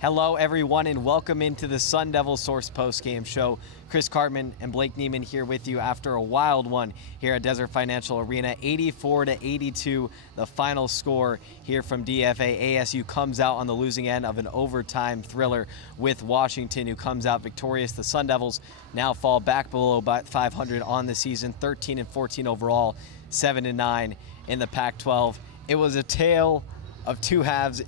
Hello, everyone, and welcome into the SunDevilSource Postgame Show. Chris Cartman and Blake Neiman here with you after a wild one here at Desert Financial Arena. 84-82, the final score here from DFA. ASU comes out on the losing end of an overtime thriller with Washington, who comes out victorious. The Sun Devils now fall back below about 500 on the season, 13-14 overall, 7-9 in the Pac-12. It was a tale of two halves,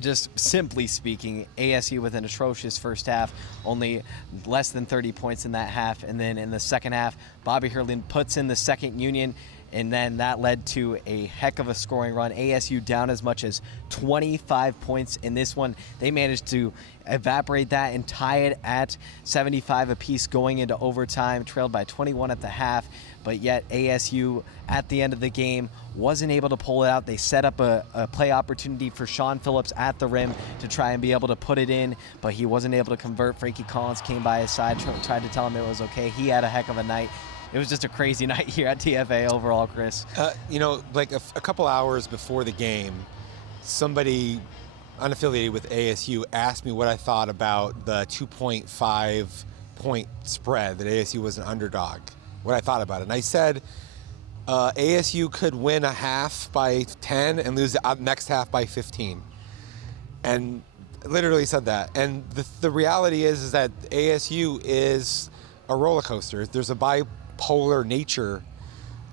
just simply speaking. ASU with an atrocious first half, only less than 30 points in that half, and then in the second half, Bobby Hurley puts in the second union, and then that led to a heck of a scoring run. ASU down as much as 25 points in this one. They managed to evaporate that and tie it at 75 apiece going into overtime, trailed by 21 at the half, but yet ASU at the end of the game wasn't able to pull it out. They set up a play opportunity for Sean Phillips at the rim to try and be able to put it in, but he wasn't able to convert. Frankie Collins came by his side, tried to tell him it was okay. He had a heck of a night. It was just a crazy night here at DFA overall, Chris. Like a couple hours before the game, somebody unaffiliated with ASU asked me what I thought about the 2.5 point spread that ASU was an underdog, what I thought about it. And I said ASU could win a half by 10 and lose the next half by 15. And literally said that. And the reality is that ASU is a roller coaster. There's a bipolar nature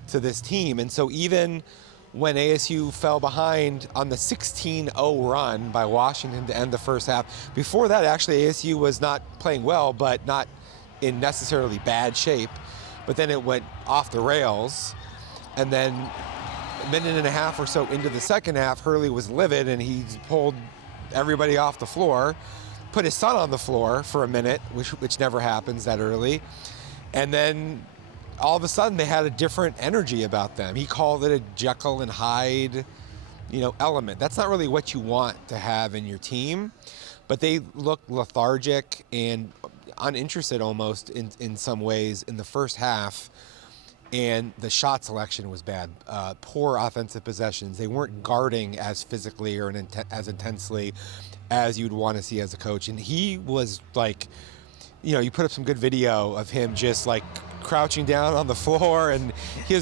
to this team. And so even when ASU fell behind on the 16-0 run by Washington to end the first half, before that actually ASU was not playing well, but not in necessarily bad shape. But then it went off the rails. And then a minute and a half or so into the second half, Hurley was livid and he pulled everybody off the floor, put his son on the floor for a minute, which never happens that early. And then all of a sudden they had a different energy about them. He called it a Jekyll and Hyde, element. That's not really what you want to have in your team, but they looked lethargic and uninterested almost in some ways in the first half. And the shot selection was bad. Poor offensive possessions. They weren't guarding as physically or as intensely as you'd want to see as a coach. And he was like, you put up some good video of him just like crouching down on the floor, and he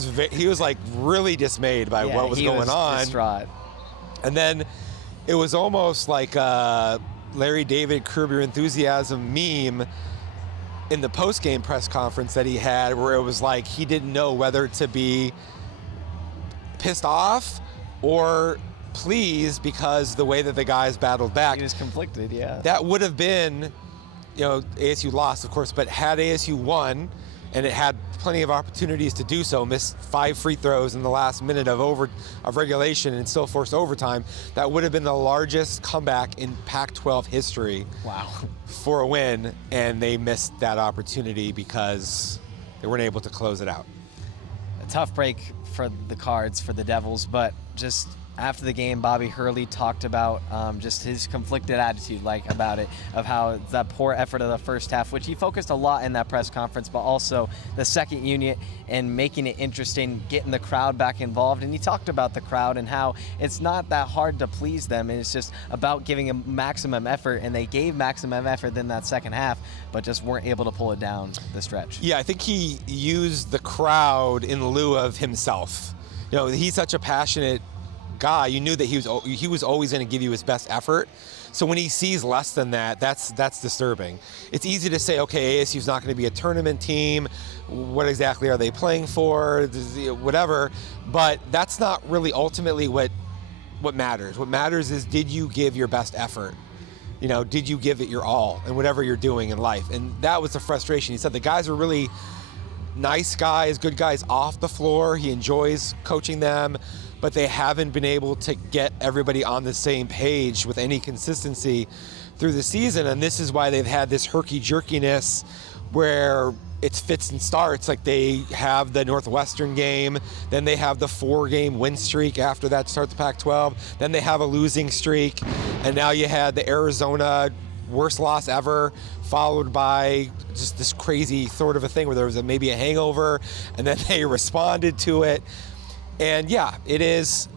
was like really dismayed by what was going on. Distraught. And then it was almost like a Larry David Curb Your Enthusiasm meme in the post-game press conference that he had, where it was like he didn't know whether to be pissed off or pleased because the way that the guys battled back. He was conflicted, yeah. That would have been, ASU lost, of course, but had ASU won, and it had plenty of opportunities to do so, missed 5 free throws in the last minute of regulation and still forced overtime, that would have been the largest comeback in Pac-12 history. Wow. For a win, and they missed that opportunity because they weren't able to close it out. A tough break for the Cards, for the Devils, but just after the game, Bobby Hurley talked about just his conflicted attitude, about it, of how that poor effort of the first half, which he focused a lot in that press conference, but also the second unit and making it interesting, getting the crowd back involved. And he talked about the crowd and how it's not that hard to please them, and it's just about giving a maximum effort, and they gave maximum effort in that second half, but just weren't able to pull it down the stretch. Yeah, I think he used the crowd in lieu of himself. He's such a passionate guy. You knew that he was always going to give you his best effort. So when he sees less than that, that's disturbing. It's easy to say, okay, ASU's not going to be a tournament team. What exactly are they playing for? Whatever. But that's not really ultimately what matters. What matters is, did you give your best effort? Did you give it your all in whatever you're doing in life? And that was the frustration. He said the guys were really nice guys, good guys off the floor. He enjoys coaching them, but they haven't been able to get everybody on the same page with any consistency through the season. And this is why they've had this herky-jerkiness where it's fits and starts. Like, they have the Northwestern game, then they have the 4-game win streak after that to start the Pac-12, then they have a losing streak, and now you had the Arizona worst loss ever, followed by just this crazy sort of a thing where there was maybe a hangover, and then they responded to it. And yeah, it is.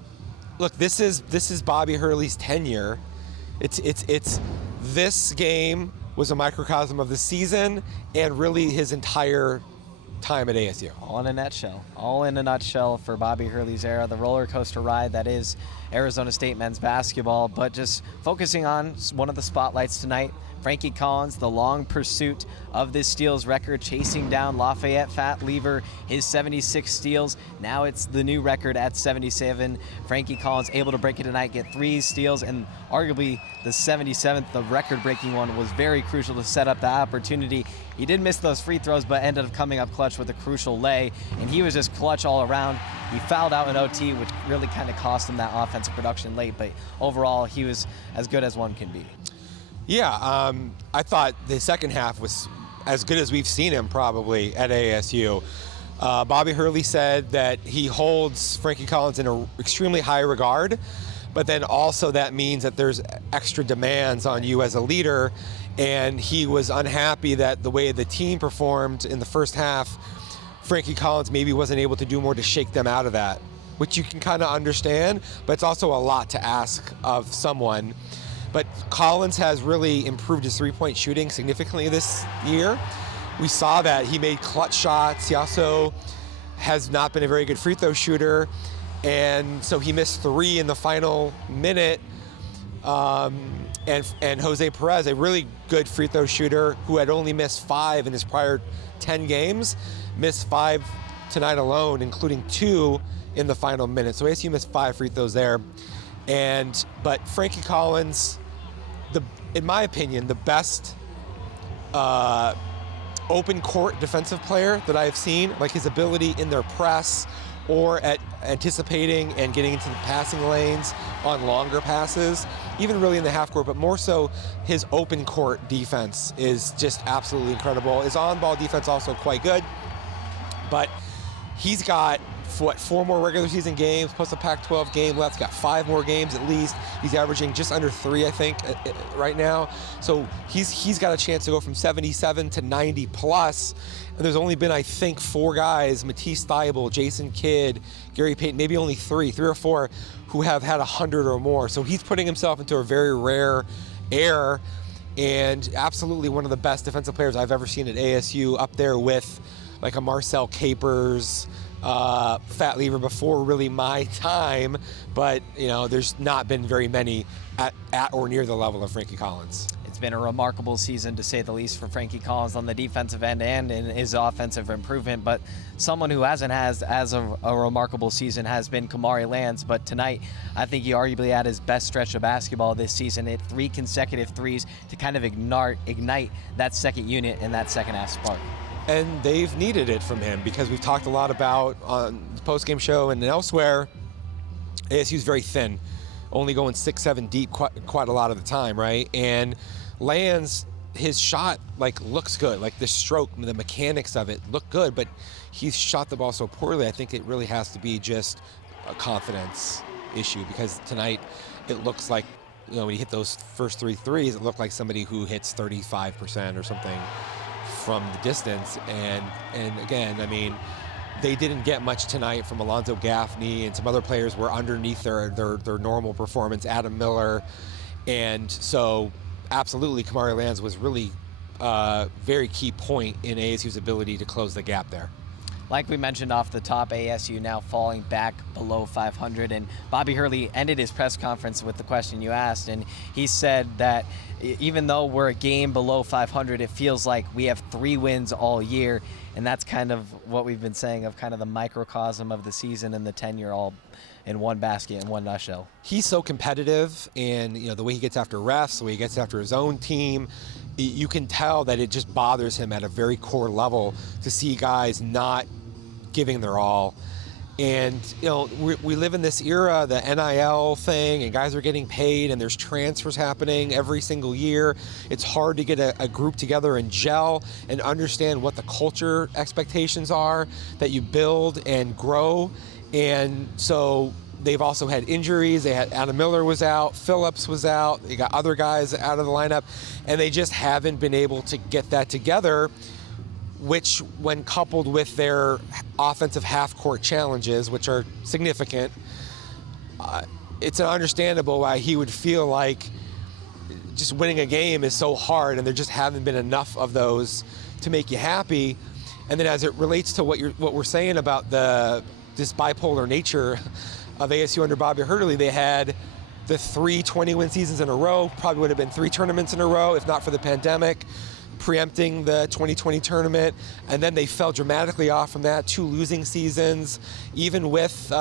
Look, this is Bobby Hurley's tenure. It's this game was a microcosm of the season and really his entire time at ASU. All in a nutshell. All in a nutshell for Bobby Hurley's era, the roller coaster ride that is Arizona State men's basketball. But just focusing on one of the spotlights tonight, Frankie Collins, the long pursuit of this steals record, chasing down Lafayette Fat Lever, his 76 steals. Now it's the new record at 77. Frankie Collins able to break it tonight, get 3 steals, and arguably the 77th, the record-breaking one, was very crucial to set up the opportunity. He did miss those free throws, but ended up coming up clutch with a crucial lay, and he was just clutch all around. He fouled out in OT, which really kind of cost him that offensive production late, but overall, he was as good as one can be. Yeah, I thought the second half was as good as we've seen him probably at ASU. Bobby Hurley said that he holds Frankie Collins in an extremely high regard, but then also that means that there's extra demands on you as a leader, and he was unhappy that the way the team performed in the first half, Frankie Collins maybe wasn't able to do more to shake them out of that, which you can kind of understand, but it's also a lot to ask of someone. But Collins has really improved his three-point shooting significantly this year. We saw that he made clutch shots. He also has not been a very good free throw shooter, and so he missed 3 in the final minute. And Jose Perez, a really good free throw shooter who had only missed 5 in his prior 10 games, missed 5 tonight alone, including 2 in the final minute. So ASU missed 5 free throws there. But Frankie Collins, in my opinion, the best open court defensive player that I've seen. Like his ability in their press or at anticipating and getting into the passing lanes on longer passes, even really in the half court, but more so his open court defense is just absolutely incredible. His on-ball defense also quite good, but he's got 4 more regular season games plus a Pac-12 game left. He's got 5 more games at least. He's averaging just under 3, I think, right now. So he's got a chance to go from 77 to 90 plus. And there's only been, I think, 4 guys, Matisse Thybulle, Jason Kidd, Gary Payton, maybe only 3 or 4, who have had 100 or more. So he's putting himself into a very rare air, and absolutely one of the best defensive players I've ever seen at ASU, up there with like a Marcel Capers, Fat Lever before really my time, but you know, there's not been very many at or near the level of Frankie Collins. It's been a remarkable season, to say the least, for Frankie Collins on the defensive end and in his offensive improvement. But someone who hasn't had as a remarkable season has been Kamari Lands. But tonight, I think he arguably had his best stretch of basketball this season. Hit 3 consecutive threes to kind of ignite that second unit and that second half spark. And they've needed it from him, because we've talked a lot about on the postgame show and elsewhere, ASU's very thin, only going 6-7 deep quite a lot of the time, right? And Lands, his shot looks good, like the stroke, the mechanics of it look good, but he's shot the ball so poorly. I think it really has to be just a confidence issue, because tonight it looks like, you know, when he hit those first 3 threes, it looked like somebody who hits 35% or something from the distance. And again, I mean, they didn't get much tonight from Alonzo Gaffney, and some other players were underneath their normal performance, Adam Miller. And so absolutely Kamari Lands was really a very key point in ASU's ability to close the gap there. Like we mentioned off the top, ASU now falling back below 500, and Bobby Hurley ended his press conference with the question you asked, and he said that even though we're a game below 500, it feels like we have 3 wins all year, and that's kind of what we've been saying of kind of the microcosm of the season and the tenure all in one basket, in one nutshell. He's so competitive, and you know, the way he gets after refs, the way he gets after his own team, you can tell that it just bothers him at a very core level to see guys not giving their all. And you know, we live in this era, the NIL thing, and guys are getting paid, and there's transfers happening every single year. It's hard to get a group together and gel and understand what the culture expectations are that you build and grow. And so they've also had injuries. They had Adam Miller was out, Phillips was out, they got other guys out of the lineup, and they just haven't been able to get that together, which, when coupled with their offensive half-court challenges, which are significant, it's understandable why he would feel like just winning a game is so hard, and there just haven't been enough of those to make you happy. And then as it relates to what we're saying about this bipolar nature of ASU under Bobby Hurley, they had the 3 20-win seasons in a row, probably would have been 3 tournaments in a row if not for the pandemic, preempting the 2020 tournament, and then they fell dramatically off from that. 2 losing seasons, even with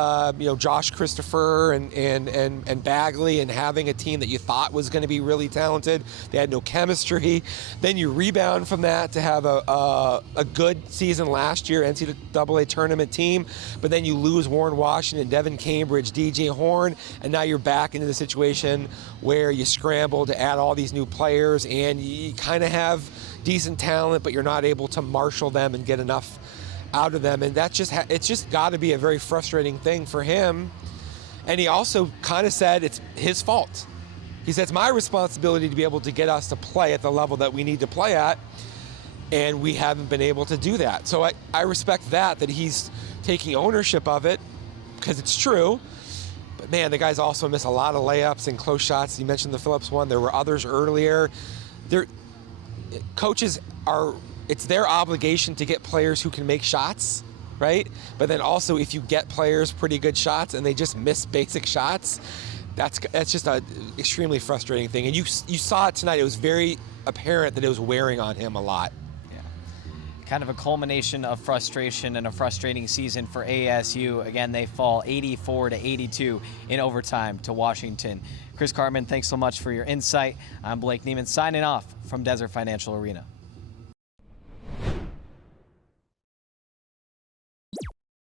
Josh Christopher and Bagley, and having a team that you thought was going to be really talented. They had no chemistry. Then you rebound from that to have a good season last year, NCAA tournament team, but then you lose Warren Washington, Devin Cambridge, DJ Horn, and now you're back into the situation where you scramble to add all these new players, and you kind of have decent talent, but you're not able to marshal them and get enough out of them. And that's it's just got to be a very frustrating thing for him. And he also kind of said it's his fault. He said, it's my responsibility to be able to get us to play at the level that we need to play at, and we haven't been able to do that. So I respect that he's taking ownership of it, because it's true. But man, the guys also miss a lot of layups and close shots. You mentioned the Phillips one. There were others earlier. Coaches it's their obligation to get players who can make shots, right? But then also, if you get players pretty good shots and they just miss basic shots, that's just an extremely frustrating thing. And you saw it tonight. It was very apparent that it was wearing on him a lot. Yeah, kind of a culmination of frustration and a frustrating season for ASU. Again, they fall 84-82 in overtime to Washington. Chris Cartman, thanks so much for your insight. I'm Blake Neiman signing off from Desert Financial Arena.